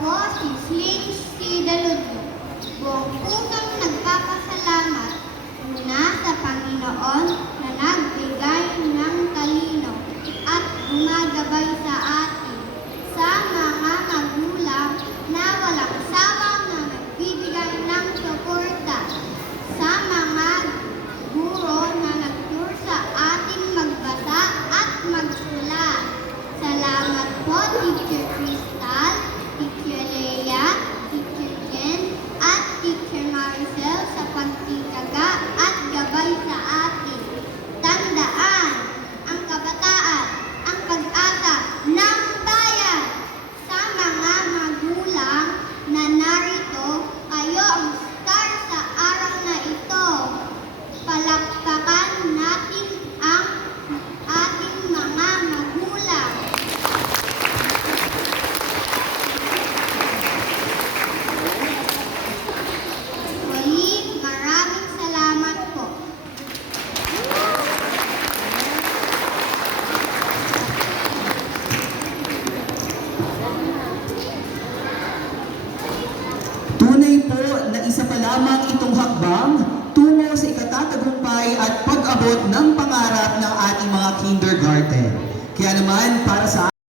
Ako si Sling C. Daludlo. Buong pusong nagpapasalamat una sa Panginoon na nagbigay ng talino at gumagabay sa atin, sa mga magulang na walang sawang na nagbibigay ng suporta, sa mga guro na nagturo sa atin magbasa at magsulat. Salamat po, Teacher Crystal, Teacher Leia, Teacher Jen, at Teacher Maricel sa pagtitiyaga at gabay sa atin. Tandaan, ang kabataan, ang pag-asa ng bayan. Sa mga magulang na narito, kayo ang star sa araw na ito. Palakpakan natin ang ating mga magulang. Muli, maraming salamat po. Tunay po na isa pa lamang itong hakbang tungo sa ikatatagumpay at pag-abot ng pangarap ng ating mga kindergarten. Kaya naman, para sa